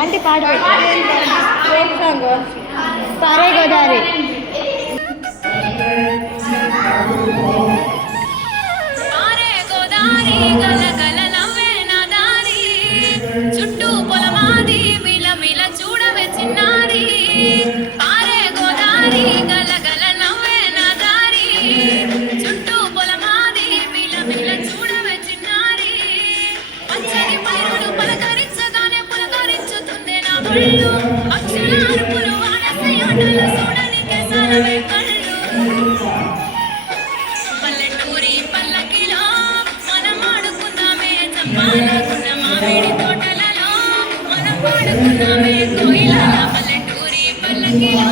అంటే పాట సాంగ్ పారే గోదావరి. చుట్టూ పొలమాది మిల మిల చూడవే చిన్నారి, పారే గోదారి గల గల నవ్వే నా దారి, చుట్టూ పొలమాది మిల మిల చూడవే చిన్నారి, పచ్చని పైరులు పలకరించగానే పులకరించుతుంది నా ఒళ్ళు, పక్షుల అరుపులు వానసే ఆటలు చూడనికే సాలవే కళ్ళు, పల్లెటూరి పల్లకిలో మనం ఆడుకుందామే చంపాలకున్న మామిడి తోటలలో, మనం ఆడుకుందామే కోయిల పల్లెటూరి పల్లకిలో.